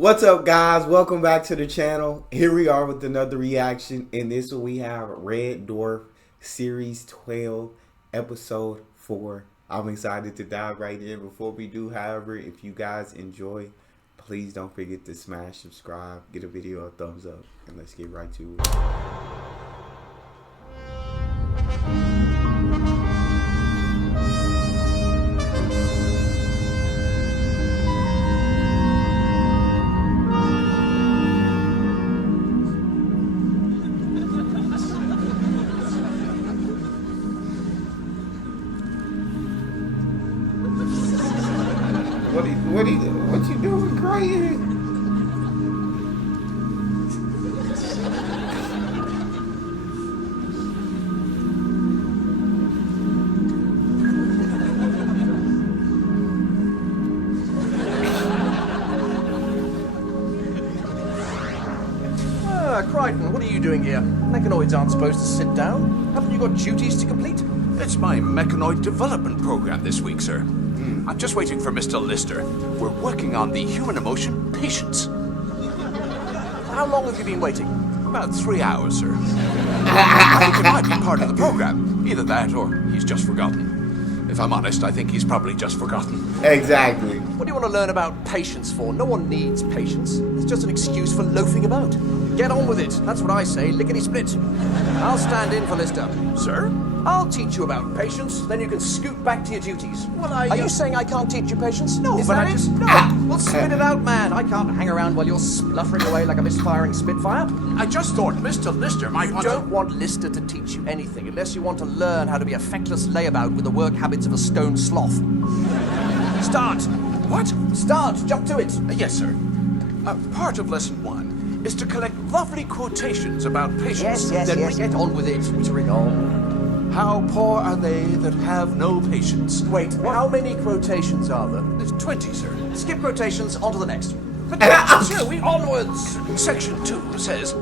What's up, guys? Welcome back to the channel. Here we are with another reaction. In this one, we have Red Dwarf Series 12, Episode 4. I'm excited to dive right in. Before we do, however, if you guys enjoy, please don't forget to smash subscribe, get a video a thumbs up, and let's get right to it. What you doing, crying? Crichton, what are you doing here? Mechanoids aren't supposed to sit down. Haven't you got duties to complete? It's my mechanoid development program this week, sir. I'm just waiting for Mr. Lister. We're working on the human emotion, patience. How long have you been waiting? About 3 hours, sir. I think it might be part of the program. Either that or he's just forgotten. If I'm honest, I think he's probably just forgotten. Exactly. What do you want to learn about patience for? No one needs patience. It's just an excuse for loafing about. Get on with it. That's what I say, lickety-split. I'll stand in for Lister. Sir? I'll teach you about patience, then you can scoot back to your duties. Well, Are you saying I can't teach you patience? No, Is but that I it? just... No. Well, spit it out, man. I can't hang around while you're spluttering away like a misfiring Spitfire. I just thought Mr. Lister might want to... Don't want Lister to teach you anything unless you want to learn how to be a feckless layabout with the work habits of a stone sloth. Start. What? Start. Jump to it. Yes, sir. Part of Lesson 1 is to collect lovely quotations about patience. Yes. Get on with it. Twittering on. How poor are they that have no patience? Wait, how many quotations are there? There's 20, sir. Skip quotations, on to the next. But, sir, we onwards. Section 2 says,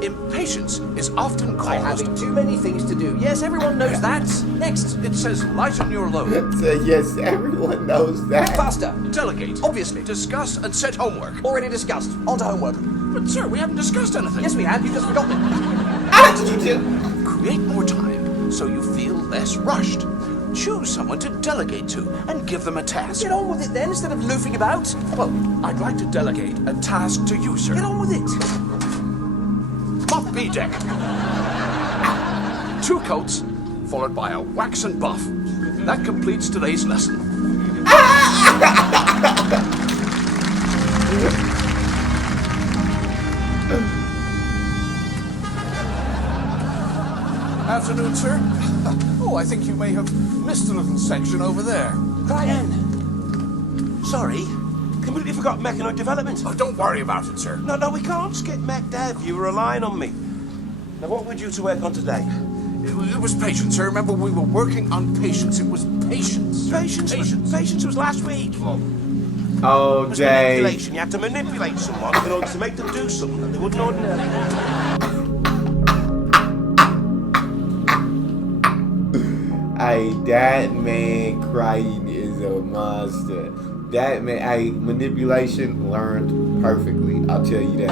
impatience is often By caused... having too many things to do. Yes, everyone knows that. Next. It says, lighten your load. So, yes, everyone knows that. Faster. Delegate. Obviously. Discuss and set homework. Already discussed. On to homework. But, sir, we haven't discussed anything. Yes, we have. You've just forgotten it. How did you do? Create more time so you feel less rushed. Choose someone to delegate to and give them a task. Get on with it then, instead of loafing about. Well, I'd like to delegate a task to you, sir. Get on with it. Mop B deck. 2 coats, followed by a wax and buff. That completes today's lesson. Afternoon, sir. Oh, I think you may have missed a little section over there. Crichton! Sorry, completely forgot mechanoid development. Oh, don't worry about it, sir. No, we can't skip mech dev. You were relying on me. Now, what were you to work on today? It was patience, sir. Remember, we were working on patience. It was patience. Patience was last week. Oh, It was Jay. manipulation. You had to manipulate someone in order to make them do something that they wouldn't ordinarily do. Hey, that man crying is a monster. That man, manipulation learned perfectly. I'll tell you that.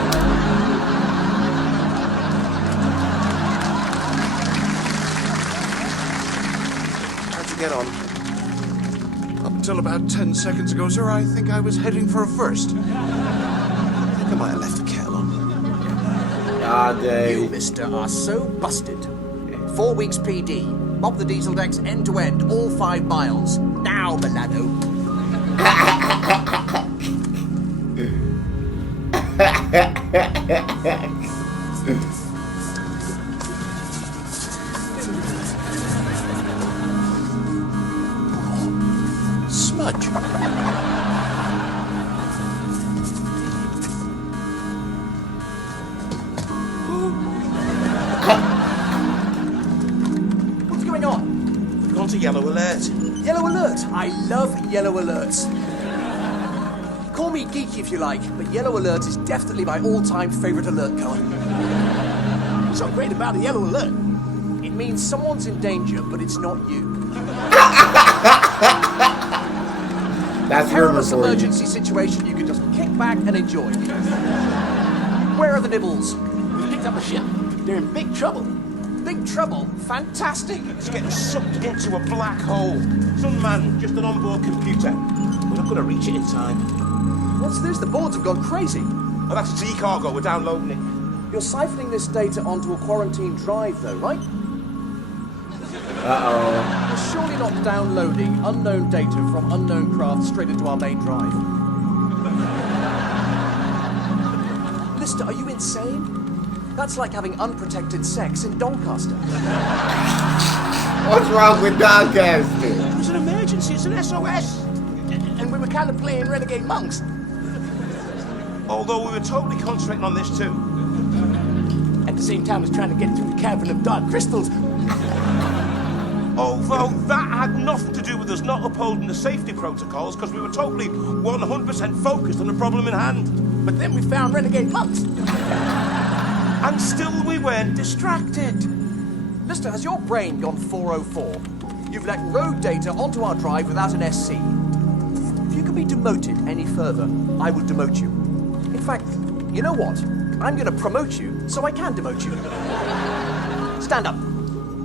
How'd you get on? Up until about 10 seconds ago, sir, I think I was heading for a first. I think I might have left the kettle on. Ah, Jay. You, mister, are so busted. 4 weeks PD. Mop the diesel decks end to end, all 5 miles. Now, Milano. Smudge. What's going on? Gone to yellow alert. Yellow alert. I love yellow alerts. Call me geeky if you like, but yellow alert is definitely my all-time favorite alert color. What's so great about a yellow alert? It means someone's in danger, but it's not you. That's Perilous river for you. emergency situation, you can just kick back and enjoy. Where are the nibbles? We picked up a ship. They're in big trouble. Big trouble. Fantastic. It's getting sucked into a black hole. It's unmanned, just an onboard computer. We're not going to reach it in time. What's this? The boards have gone crazy. Oh, that's its e-cargo. We're downloading it. You're siphoning this data onto a quarantine drive, though, right? Uh-oh. You're surely not downloading unknown data from unknown craft straight into our main drive. Lister, are you insane? That's like having unprotected sex in Doncaster. What's wrong with Doncaster? It was an emergency. It's an SOS. And we were kind of playing renegade monks. Although we were totally concentrating on this too. At the same time as trying to get through the cavern of dark crystals. Although that had nothing to do with us not upholding the safety protocols, because we were totally 100% focused on the problem in hand. But then we found renegade monks. And still we weren't distracted. Lister, has your brain gone 404? You've let road data onto our drive without an SC. If you can be demoted any further, I will demote you. In fact, you know what? I'm going to promote you so I can demote you. Stand up.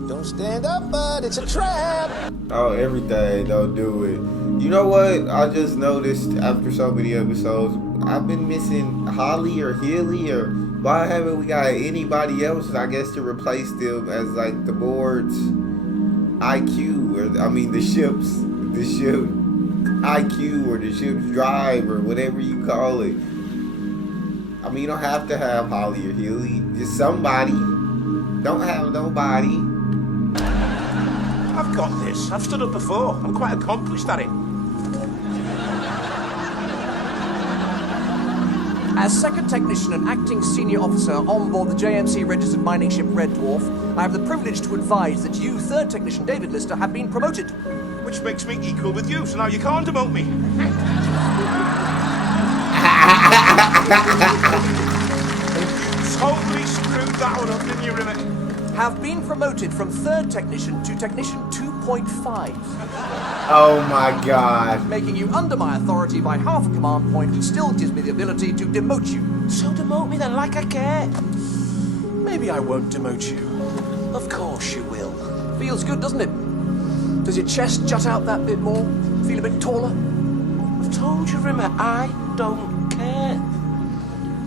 Don't stand up, bud. It's a trap. Oh, everything. Don't do it. You know what? I just noticed after so many episodes, I've been missing Holly or Healy, or why haven't we got anybody else, I guess, to replace them as like the board's IQ, or I mean the ship IQ, or the ship's drive, or whatever you call it. I mean, you don't have to have Holly or Healy. Just somebody. Don't have nobody. I've got this. I've stood up before. I'm quite accomplished at it. As second technician and acting senior officer on board the JMC registered mining ship Red Dwarf, I have the privilege to advise that you, third technician David Lister, have been promoted. Which makes me equal with you, so now you can't demote me. You totally screwed that one up, didn't you, Rivet? Have been promoted from third technician to technician 2.5. Oh my God. Making you under my authority by half a command point, which still gives me the ability to demote you. So demote me then, like I care. Maybe I won't demote you. Of course you will. Feels good, doesn't it? Does your chest jut out that bit more? Feel a bit taller? I've told you, Rimmer, I don't care.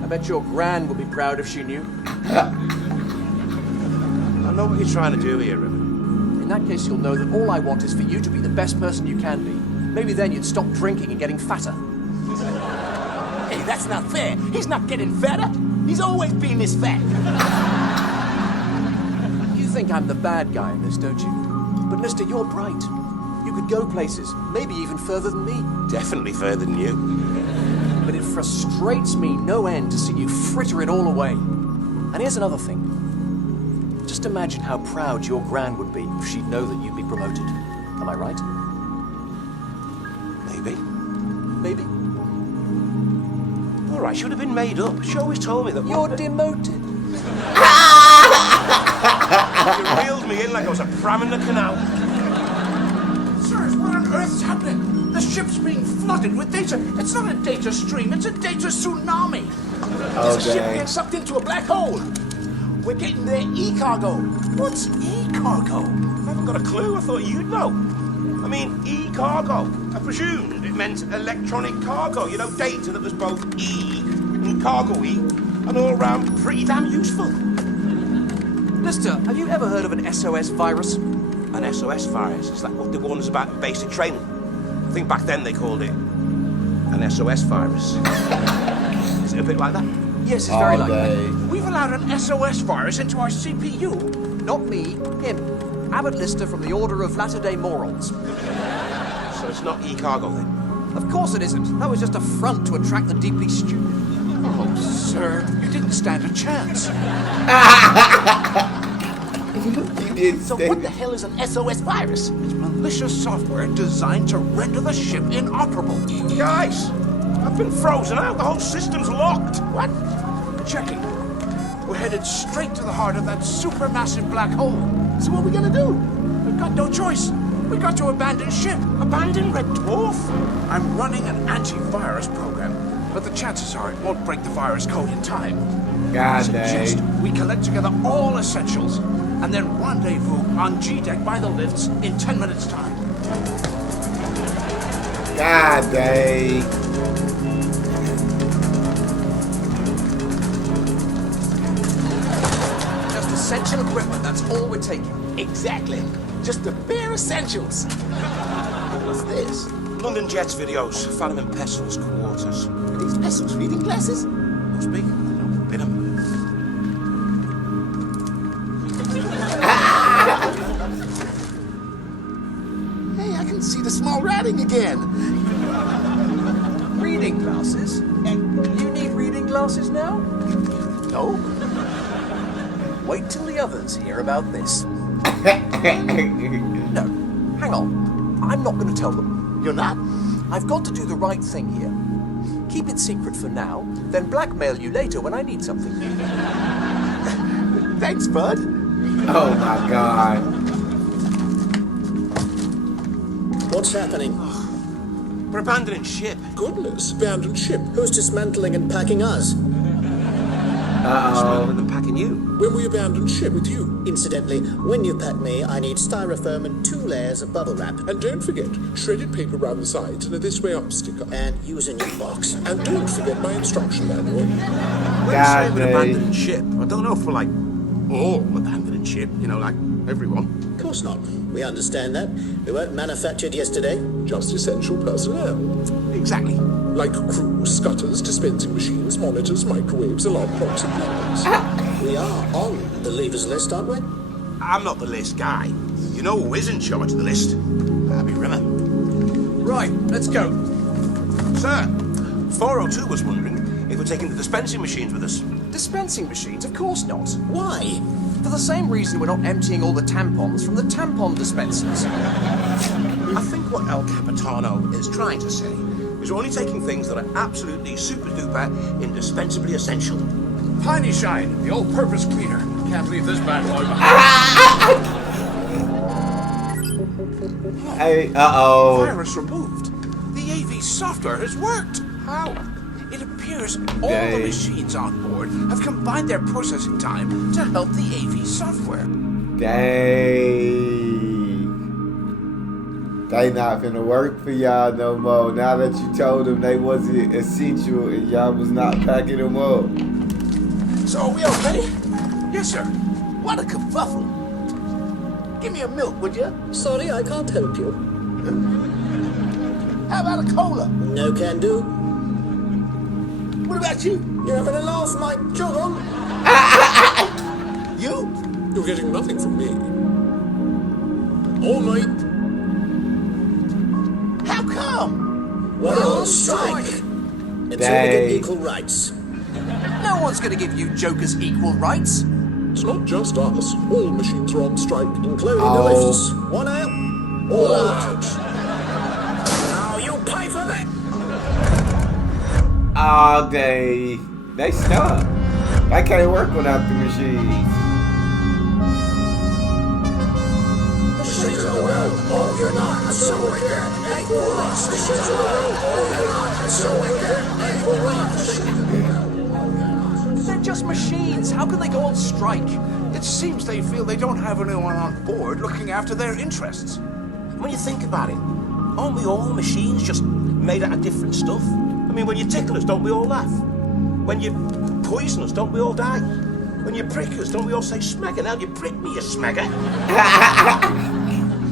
I bet your gran would be proud if she knew. I know what you're trying to do here, Rimmer. In that case, you'll know that all I want is for you to be the best person you can be. Maybe then you'd stop drinking and getting fatter. Hey, that's not fair. He's not getting fatter. He's always been this fat. You think I'm the bad guy in this, don't you? But Lister, you're bright. You could go places, maybe even further than me. Definitely further than you. But it frustrates me no end to see you fritter it all away. And here's another thing. Just imagine how proud your gran would be if she'd know that you'd be promoted. Am I right? Maybe. Maybe. All right, she would have been made up. She always told me that. You're demoted. You reeled me in like I was a pram in the canal. Sirs, what on earth is happening? The ship's being flooded with data. It's not a data stream, it's a data tsunami. There's a ship being sucked into a black hole. We're getting their e-cargo. What's e-cargo? I haven't got a clue. I thought you'd know. I mean, e-cargo. I presumed it meant electronic cargo. You know, data that was both E and cargo-y and all around pretty damn useful. Lister, have you ever heard of an SOS virus? An SOS virus? Is that what they warned us about in basic training? I think back then they called it an SOS virus. Is it a bit like that? Yes, it's very like that. We've allowed an SOS virus into our CPU. Not me, him. Abbot Lister from the Order of Latter-day Morons. So it's not e-cargo then? Of course it isn't. That was just a front to attract the deeply stupid. Oh, sir, you didn't stand a chance. So what the hell is an SOS virus? It's malicious software designed to render the ship inoperable. Guys, I've been frozen out. The whole system's locked. What? Checking. We're headed straight to the heart of that supermassive black hole. So what are we gonna do? We've got no choice. We got to abandon ship. Abandon Red Dwarf? I'm running an antivirus program. but the chances are it won't break the virus code in time. God Suggest dang. we collect together all essentials and then rendezvous on G-Deck by the lifts in 10 minutes' time. God dang. Just essential equipment, that's all we're taking. Exactly. Just the bare essentials. What's this? London Jets videos. Found them in Pessel's quarters. Are these Pessel's reading glasses? Must be. Been 'em. Hey, I can see the small writing again. Reading glasses? You need reading glasses now? No? Wait till the others hear about this. No, hang on. I'm not going to tell them. You're not? I've got to do the right thing here. Keep it secret for now, then blackmail you later when I need something. Thanks, bud. Oh my God. What's happening? We're abandoning ship. Goodness, abandoned ship. Who's dismantling and packing us? Smelling and packing you. When we abandoned ship with you. Incidentally, when you pack me, I need styrofoam and 2 layers of bubble wrap. And don't forget, shredded paper around the sides and a this way up sticker. And use a new box. And don't forget my instruction manual. When you say God we're dang. abandoning ship, I don't know if we're like all abandoning ship, you know, like everyone. Of course not. We understand that. We weren't manufactured yesterday. Just essential personnel. Exactly. Like crew, scutters, dispensing machines, monitors, microwaves, alarm clocks, and plumbers. We are on the leavers list, aren't we? I'm not the list guy. You know who is in charge of the list? Abby Rimmer. Right, let's go. Sir, 402 was wondering if we're taking the dispensing machines with us. Dispensing machines? Of course not. Why? For the same reason we're not emptying all the tampons from the tampon dispensers. I think what El Capitano is trying to say is we're only taking things that are absolutely super duper indispensably essential. Piney Shine, the all-purpose cleaner. Can't leave this bad boy behind. Hey, uh-oh. Virus removed. The AV software has worked. How? It appears all Dang. the machines on board have combined their processing time to help the AV software. Dang. They not finna work for y'all no more. Now that you told them they wasn't essential and y'all was not packing them up. So are we okay? Yes, sir. What a kerfuffle. Give me a milk, would you? Sorry, I can't help you. How about a cola? No can do. What about you? You're having a laugh, Mike. Jog on. You? You're getting nothing from me. All night. How come? We're on strike. Until we Dang. get equal rights. No one's going to give you jokers equal rights. It's not just us. All machines are on strike. Including Oh. the lifts. One out. All out. Now you pay for that. Oh, they stuck. They can't work without the machines. Machines are well, or you're not. So we get equal rights. Machines are well, or you're not. So we get equal rights. They're just machines. How can they go on strike? It seems they feel they don't have anyone on board looking after their interests. When you think about it, aren't we all machines just made out of different stuff? I mean, when you tickle us, don't we all laugh? When you poison us, don't we all die? When you prick us, don't we all say smegger? Now you prick me, you smegger.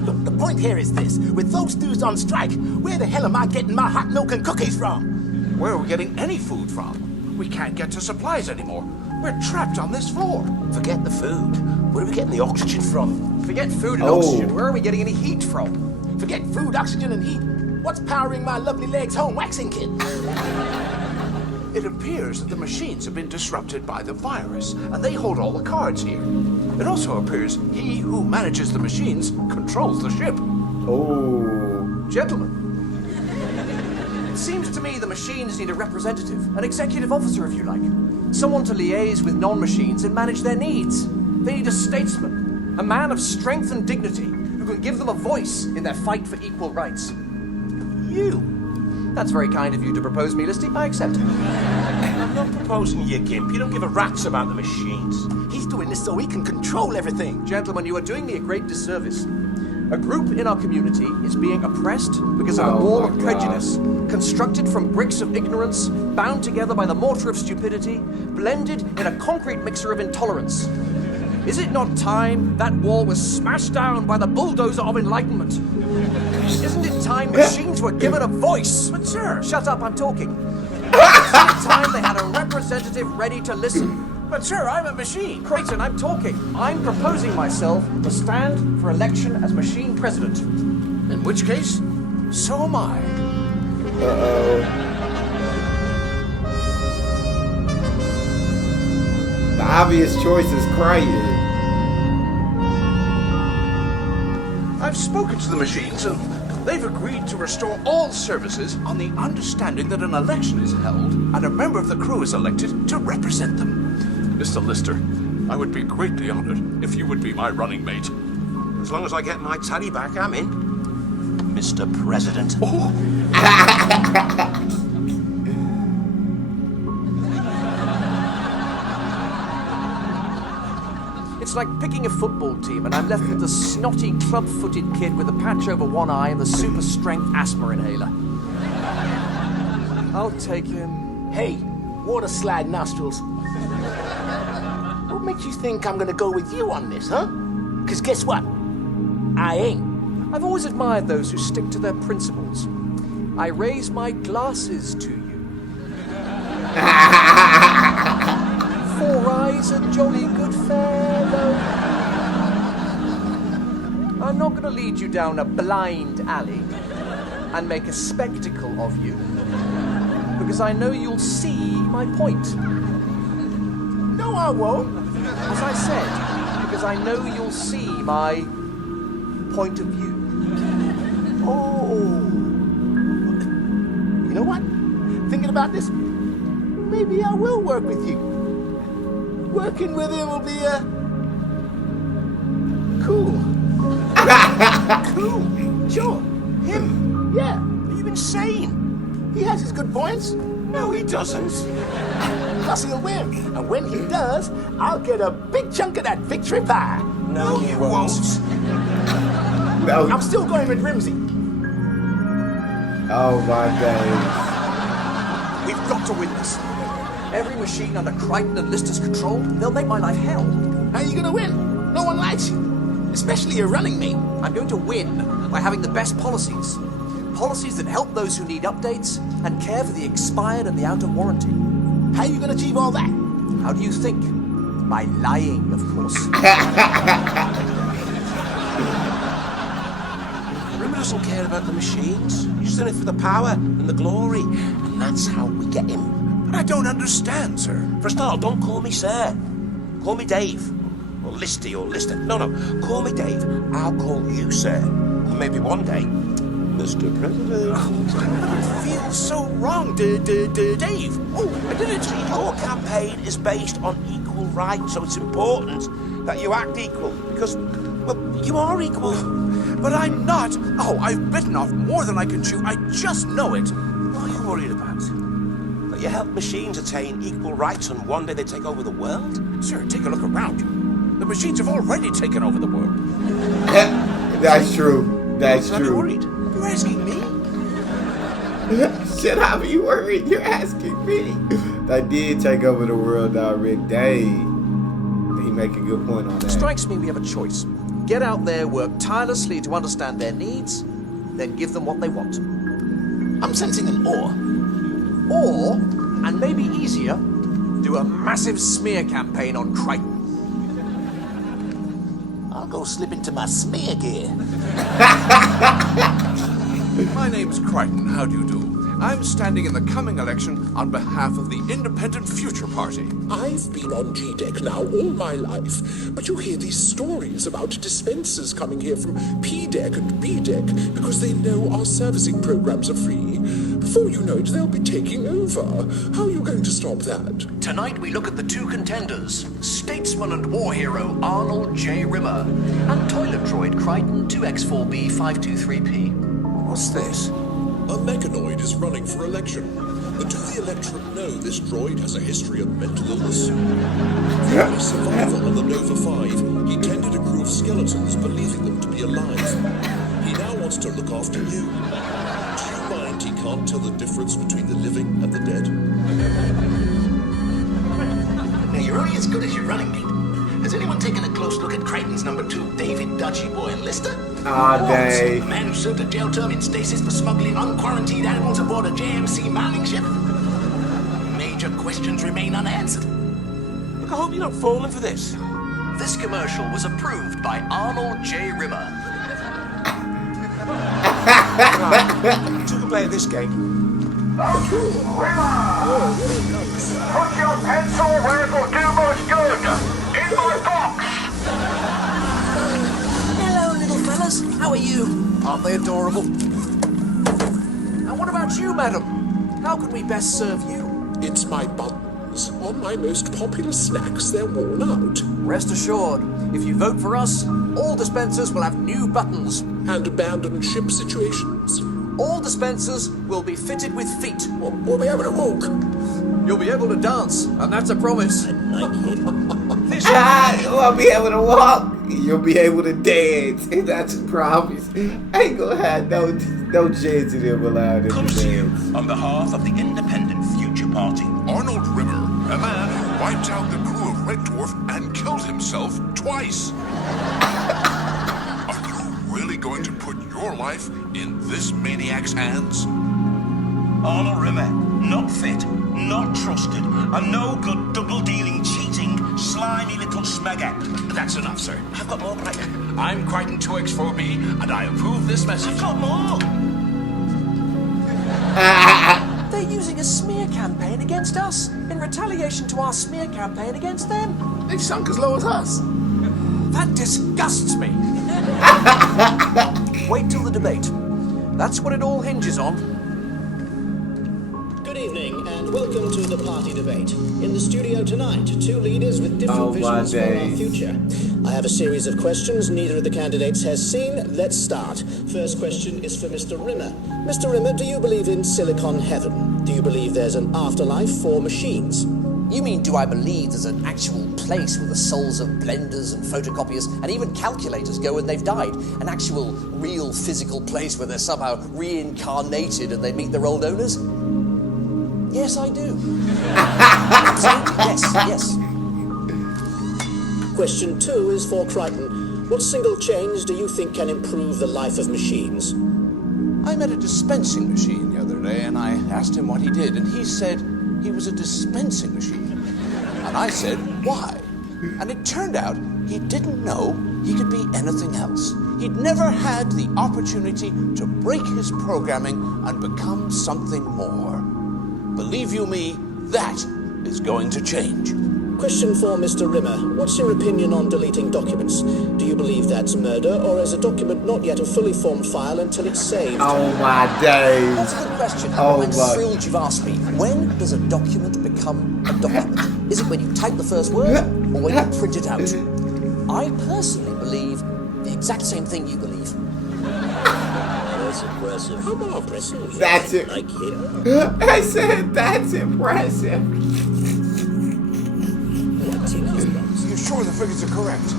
Look, the point here is this. With those dudes on strike, where the hell am I getting my hot milk and cookies from? Where are we getting any food from? We can't get to supplies anymore. We're trapped on this floor. Forget the food. Where are we getting the oxygen from? Forget food and Oh. oxygen. Where are we getting any heat from? Forget food, oxygen, and heat. What's powering my lovely legs home waxing kit? It appears that the machines have been disrupted by the virus, and they hold all the cards here. It also appears he who manages the machines controls the ship. Oh. Gentlemen, it seems to me the machines need a representative, an executive officer if you like. Someone to liaise with non-machines and manage their needs. They need a statesman, a man of strength and dignity, who can give them a voice in their fight for equal rights. You? That's very kind of you to propose me, Listy. I accept. I'm not proposing you, Gimp. You don't give a rat's about the machines. He's doing this so he can control everything. Gentlemen, you are doing me a great disservice. A group in our community is being oppressed because of a wall of prejudice, constructed from bricks of ignorance, bound together by the mortar of stupidity, blended in a concrete mixture of intolerance. Is it not time that wall was smashed down by the bulldozer of enlightenment? Isn't it time machines were given a voice? But sir... Shut up, I'm talking. Isn't it time they had a representative ready to listen? But sir, I'm a machine. Creighton, I'm talking. I'm proposing myself to stand for election as machine president. In which case, so am I. The obvious choice is Crichton. I've spoken to the machines and they've agreed to restore all services on the understanding that an election is held and a member of the crew is elected to represent them. Mr. Lister, I would be greatly honored if you would be my running mate. As long as I get my tally back, I'm in. Mr. President. It's like picking a football team and I'm left with the snotty, club-footed kid with a patch over one eye and the super-strength asthma inhaler. I'll take him. Hey, water slide nostrils. What makes you think I'm gonna go with you on this, huh? Because guess what? I ain't. I've always admired those who stick to their principles. I raise my glasses to you. 4 eyes, a jolly good fellow. I'm not going to lead you down a blind alley and make a spectacle of you, because I know you'll see my point. No, I won't. As I said, because I know you'll see my point of view. Oh. You know what? Thinking about this, maybe I will work with you. Working with him will be, cool. Cool. Sure. Him. Yeah. Are you insane? He has his good points. No, he doesn't. Plus he'll win. And when he does, I'll get a big chunk of that victory pie. No, you won't. No. I'm still going with Rimsey. Oh my days. We've got to win this. Every machine under Crichton and Lister's control, they'll make my life hell. How are you gonna win? No one likes you. Especially your running mate. I'm going to win by having the best policies. Policies that help those who need updates and care for the expired and the out of warranty. How are you gonna achieve all that? How do you think? By lying, of course. Rimmer doesn't care about the machines. He's just in it for the power and the glory. And that's how we get him. But I don't understand, sir. For a start, don't call me sir. Call me Dave. Or Listy or Lister. No, call me Dave. I'll call you sir. And maybe one day, Mr. President. It feels so wrong, Dave. Oh, I did it. See, your campaign is based on equal rights, so it's important that you act equal. Because, well, you are equal. But I'm not. Oh, I've bitten off more than I can chew. I just know it. What are you worried about? That you help machines attain equal rights and one day they take over the world? Sir, take a look around you. The machines have already taken over the world. That's true. That's Are you true. worried? You're asking me? Should I be worried? You're asking me. They did take over the world already. Dave. He make a good point on that. Strikes me we have a choice. Get out there, work tirelessly to understand their needs, then give them what they want. I'm sensing an or. Or, and maybe easier, do a massive smear campaign on Crichton. I'll go slip into my smear gear. My name's Crichton. How do you do? I'm standing in the coming election on behalf of the Independent Future Party. I've been on G-Deck now all my life, but you hear these stories about dispensers coming here from P-Deck and B-Deck because they know our servicing programs are free. Before you know it, they'll be taking over. How are you going to stop that? Tonight we look at the two contenders, statesman and war hero Arnold J. Rimmer, and toilet droid Crichton 2X4B523P. What's this? A mechanoid is running for election. But do the electorate know this droid has a history of mental illness? A survivor on the Nova 5, he tended a crew of skeletons, believing them to be alive. He now wants to look after you. Do you mind he can't tell the difference between the living and the dead? Now, you're only as good as your running mate. Has anyone taken a close look at Crichton's number 2, David Dodgy Boy Lister? Ah, dang. The man who served a jail term in stasis for smuggling unquarantined animals aboard a JMC mining ship? Major questions remain unanswered. Look, I hope you're not falling for this. This commercial was approved by Arnold J. Rimmer. Right, you can play at this game. Put your pencil where it'll do most good. In my box. Hello, little fellas. How are you? Aren't they adorable? And what about you, madam? How can we best serve you? It's my buttons. On my most popular snacks, they're worn out. Rest assured, if you vote for us, all dispensers will have new buttons. And abandoned ship situations. All dispensers will be fitted with feet. We'll be able to walk. You'll be able to dance, and that's a promise. I'll be able to walk. You'll be able to dance. That's a promise. I ain't gonna have no chance of them allowed them Comes to to you dance. on behalf of the Independent Future Party. Arnold Rimmer, a man who wiped out the crew of Red Dwarf and killed himself twice. Are you really going to put your life in this maniac's hands? Arnold Rimmer, not fit, not trusted, a no-good, double-dealing, cheating, slimy little smegger. That's enough, sir. I've got more, Crichton. I'm Crichton 2X4B, and I approve this message. I've got more. They're using a smear campaign against us in retaliation to our smear campaign against them. They've sunk as low as us. That disgusts me. Wait till the debate. That's what it all hinges on. Good evening and welcome to the party debate. In the studio tonight, two leaders with different visions for our future. I have a series of questions neither of the candidates has seen. Let's start. First question is for Mr. Rimmer. Mr. Rimmer, do you believe in Silicon Heaven? Do you believe there's an afterlife for machines? You mean, do I believe there's an actual place where the souls of blenders and photocopiers and even calculators go when they've died? An actual, real, physical place where they're somehow reincarnated and they meet their old owners? Yes, I do. Yes. Question 2 is for Crichton. What single change do you think can improve the life of machines? I met a dispensing machine the other day, and I asked him what he did, and he said he was a dispensing machine. And I said, why? And it turned out he didn't know he could be anything else. He'd never had the opportunity to break his programming and become something more. Believe you me, that is going to change. Question for Mr. Rimmer. What's your opinion on deleting documents? Do you believe that's murder, or is a document not yet a fully formed file until it's saved? Oh my days. That's a good question. Oh I'm my. thrilled you've asked me. When does a document become a document? Is it when you type the first word, or when you print it out? I personally believe the exact same thing you believe. That's impressive. How impressive? That's it. Like here. I said that's impressive. You're sure the figures are correct?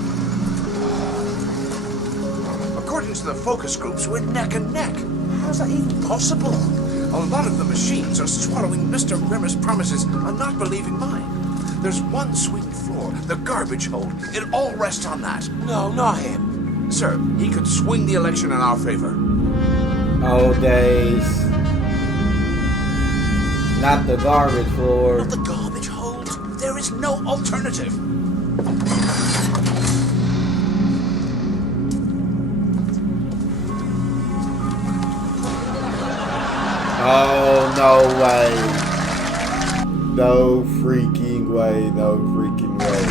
According to the focus groups, we're neck and neck. How's that even possible? A lot of the machines are swallowing Mr. Rimmer's promises and not believing mine. There's one sweet floor, the garbage hold. It all rests on that. No, not him. Sir, he could swing the election in our favor. Old days. Not the garbage floor. Not the garbage hold. There is no alternative. Oh, no way. No freaking way. No freaking way.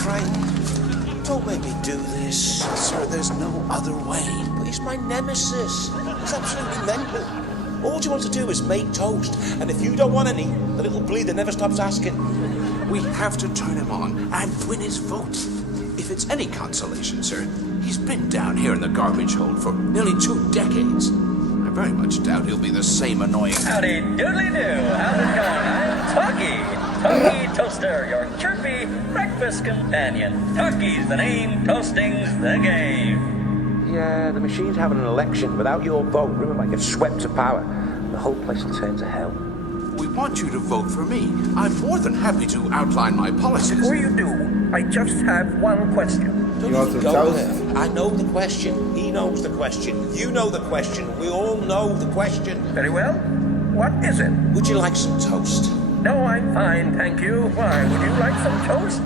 Crichton, don't make me do this. Sir, there's no other way. But he's my nemesis. He's absolutely mental. All you want to do is make toast. And if you don't want any, the little bleeder never stops asking. We have to turn him on and win his vote. If it's any consolation, sir, he's been down here in the garbage hold for nearly 2 decades. I very much doubt he'll be the same annoying... Howdy doodly-doo. How's it going? I'm Tucky Toaster, your chirpy breakfast companion. Tucky's the name, toasting's the game. Yeah, the machine's having an election. Without your vote, Rimmer might get swept to power. The whole place will turn to hell. We want you to vote for me. I'm more than happy to outline my policies. Before you do, I just have one question. You want some toast? I know the question. He knows the question. You know the question. We all know the question. Very well. What is it? Would you like some toast? No, I'm fine, thank you. Why, would you like some toast?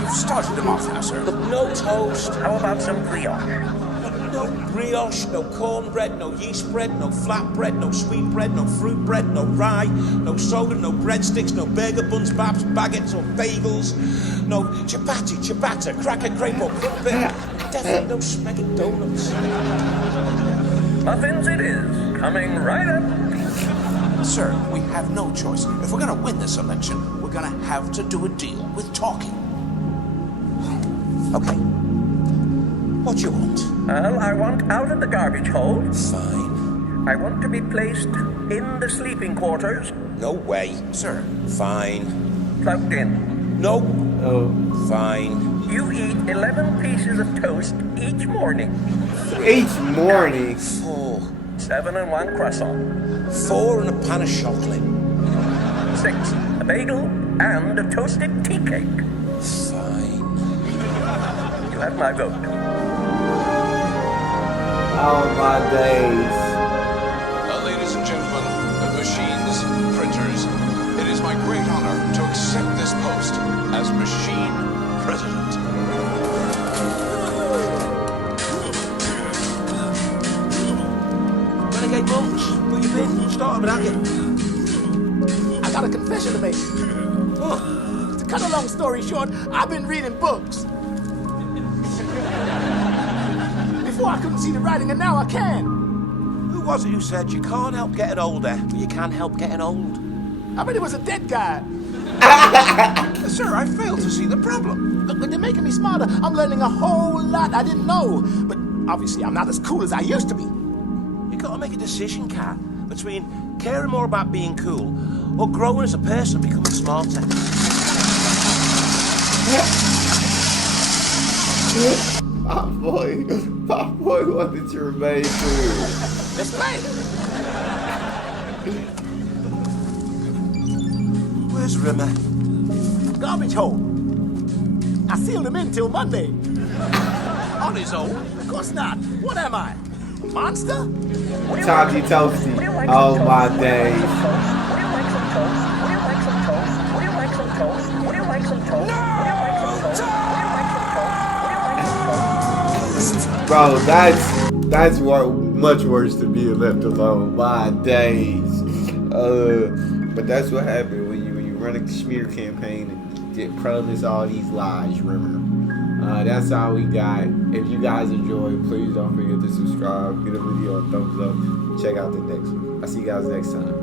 You've started him off now, sir. But no toast. How about some brioche? No brioche, no cornbread, no yeast bread, no flatbread, no sweet bread, no fruit bread, no rye, no soda, no breadsticks, no burger buns, babs, baguettes or bagels, no ciabatta, cracker, crepe or crumpet, definitely no smeggy donuts. Muffins it is, coming right up. Sir, we have no choice. If we're going to win this election, we're going to have to do a deal with talking. Okay. What do you want? Well, I want out of the garbage hold. Fine. I want to be placed in the sleeping quarters. No way. Sir. Fine. Plugged in. No. Oh. Fine. You eat 11 pieces of toast each morning. Each morning? 4. 7 and 1 croissant. 4 and a pan of chocolate. 6, a bagel and a toasted tea cake. Fine. You have my vote. Oh my days. Ladies and gentlemen, machines, printers, it is my great honor to accept this post as machine president. Renegade monks, where you been? Started without you. I got a confession to make. Oh. To cut a long story short, I've been reading books. Before I couldn't see the writing, and now I can. Who was it who said you can't help getting older, but you can help getting old? I mean, it was a dead guy. Sir, I fail to see the problem. Look, they're making me smarter. I'm learning a whole lot I didn't know. But obviously, I'm not as cool as I used to be. You gotta make a decision, Cat, between caring more about being cool or growing as a person and becoming smarter. My boy wanted to remain cool. Let's play. Where's Rimmer? Garbage hole. I sealed him in till Monday. On his own? Of course not. What am I? A monster? Toddy Toasty. Oh my days. Would you like some toast? Would you like some toast? Would you like some toast? Would you like some toast? Would you like some toast? Would you like some toast? Would you like some toast? Bro, that's much worse than being left alone. My days. But that's what happened when you run a smear campaign and get promise all these lies, remember? That's all we got. If you guys enjoyed, please don't forget to subscribe, give the video a thumbs up, check out the next one. I'll see you guys next time.